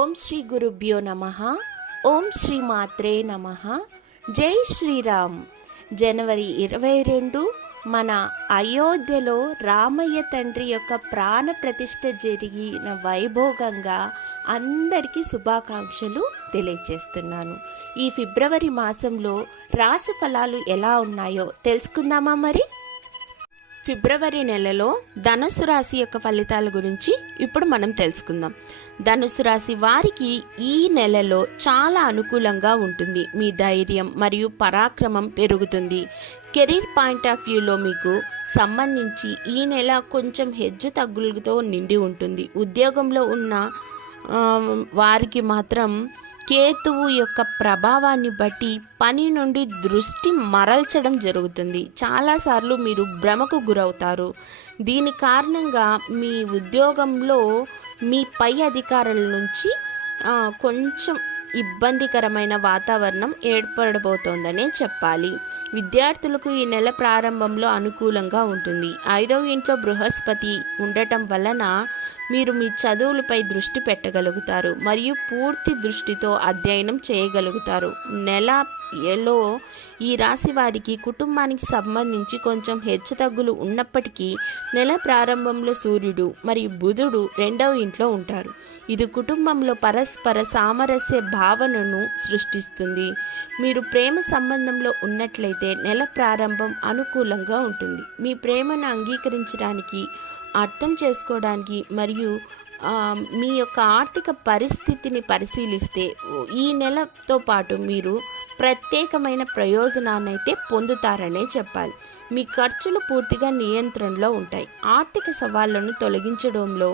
ఓం శ్రీ గురుభ్యో నమః. ఓం శ్రీ మాత్రే నమః. జై శ్రీరామ్. జనవరి 22 మన అయోధ్యలో రామయ్య తండ్రి యొక్క ప్రాణ ప్రతిష్ఠ జరిగిన వైభోగంగా అందరికీ శుభాకాంక్షలు తెలియజేస్తున్నాను. ఈ ఫిబ్రవరి మాసంలో రాశి ఫలాలు ఎలా ఉన్నాయో తెలుసుకుందామా మరి? ఫిబ్రవరి నెలలో ధనుసు రాశి యొక్క ఫలితాల గురించి ఇప్పుడు మనం తెలుసుకుందాం. ధనుసు రాశి వారికి ఈ నెలలో చాలా అనుకూలంగా ఉంటుంది. మీ ధైర్యం మరియు పరాక్రమం పెరుగుతుంది. కెరీర్ పాయింట్ ఆఫ్ వ్యూలో మీకు సంబంధించి ఈ నెల కొంచెం హెచ్చు తగ్గులతో నిండి ఉంటుంది. ఉద్యోగంలో ఉన్న వారికి మాత్రం కేతువు యొక్క ప్రభావాన్ని బట్టి పని నుండి దృష్టి మరల్చడం జరుగుతుంది. చాలాసార్లు మీరు భ్రమకు గురవుతారు. దీని కారణంగా మీ ఉద్యోగంలో మీ పై అధికారుల నుంచి కొంచెం ఇబ్బందికరమైన వాతావరణం ఏర్పడబోతోందనే చెప్పాలి. విద్యార్థులకు ఈ నెల ప్రారంభంలో అనుకూలంగా ఉంటుంది. 5వ ఇంట్లో బృహస్పతి ఉండటం వలన మీరు మీ చదువులపై దృష్టి పెట్టగలుగుతారు మరియు పూర్తి దృష్టితో అధ్యయనం చేయగలుగుతారు. నెలలో ఈ రాశి వారికి కుటుంబానికి సంబంధించి కొంచెం హెచ్చుతగ్గులు ఉన్నప్పటికీ నెల ప్రారంభంలో సూర్యుడు మరియు బుధుడు 2వ ఇంట్లో ఉంటారు. ఇది కుటుంబంలో పరస్పర సామరస్య భావనను సృష్టిస్తుంది. మీరు ప్రేమ సంబంధంలో ఉన్నట్లయితే నెల ప్రారంభం అనుకూలంగా ఉంటుంది. మీ ప్రేమను అంగీకరించడానికి, అర్థం చేసుకోవడానికి మరియు మీ యొక్క ఆర్థిక పరిస్థితిని పరిశీలిస్తే ఈ నెలతో పాటు మీరు ప్రత్యేకమైన ప్రయోజనాన్ని అయితే పొందుతారనే చెప్పాలి. మీ ఖర్చులు పూర్తిగా నియంత్రణలో ఉంటాయి. ఆర్థిక సవాళ్లను తొలగించడంలో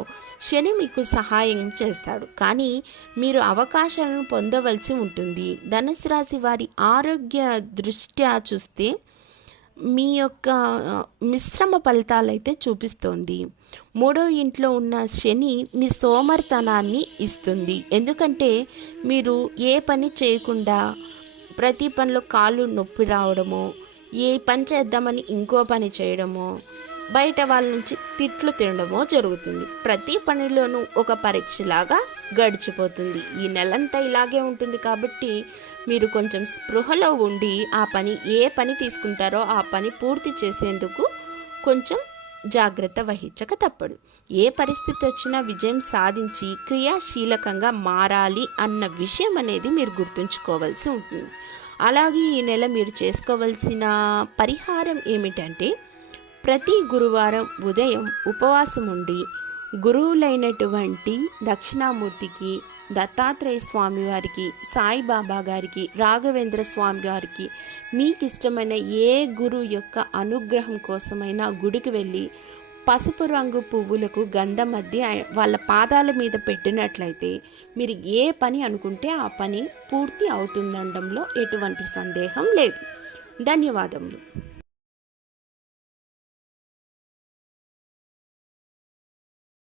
శని మీకు సహాయం చేస్తాడు, కానీ మీరు అవకాశాలను పొందవలసి ఉంటుంది. ధనుసు రాశి వారి ఆరోగ్య దృష్ట్యా చూస్తే మీ యొక్క మిశ్రమ ఫలితాలైతే చూపిస్తోంది. 3వ ఇంట్లో ఉన్న శని మీ సోమర్తనాన్ని ఇస్తుంది. ఎందుకంటే మీరు ఏ పని చేయకుండా ప్రతి పనిలో కాళ్ళు నొప్పి రావడమో, ఏ పని చేద్దామని ఇంకో పని చేయడమో, బయట వాళ్ళ నుంచి తిట్లు తినడమో జరుగుతుంది. ప్రతి పనిలోనూ ఒక పరీక్షలాగా గడిచిపోతుంది. ఈ నెలంతా ఇలాగే ఉంటుంది కాబట్టి మీరు కొంచెం స్పృహలో ఉండి ఏ పని తీసుకుంటారో ఆ పని పూర్తి చేసేందుకు కొంచెం జాగ్రత్త వహించక తప్పదు. ఏ పరిస్థితి వచ్చినా విజయం సాధించి క్రియాశీలకంగా మారాలి అన్న విషయం అనేది మీరు గుర్తుంచుకోవాల్సి ఉంటుంది. అలాగే ఈ నెల మీరు చేసుకోవాల్సిన పరిహారం ఏమిటంటే, ప్రతి గురువారం ఉదయం ఉపవాసం ఉండి గురువులైనటువంటి దక్షిణామూర్తికి, దత్తాత్రేయ స్వామి వారికి, సాయిబాబా గారికి, రాఘవేంద్ర స్వామి గారికి, మీకు ఇష్టమైన ఏ గురువు యొక్క అనుగ్రహం కోసమైనా గుడికి వెళ్ళి పసుపు రంగు పువ్వులకు గంధం మధ్య వాళ్ళ పాదాల మీద పెట్టినట్లయితే మీరు ఏ పని అనుకుంటే ఆ పని పూర్తి అవుతుందనడంలో ఎటువంటి సందేహం లేదు. ధన్యవాదములు.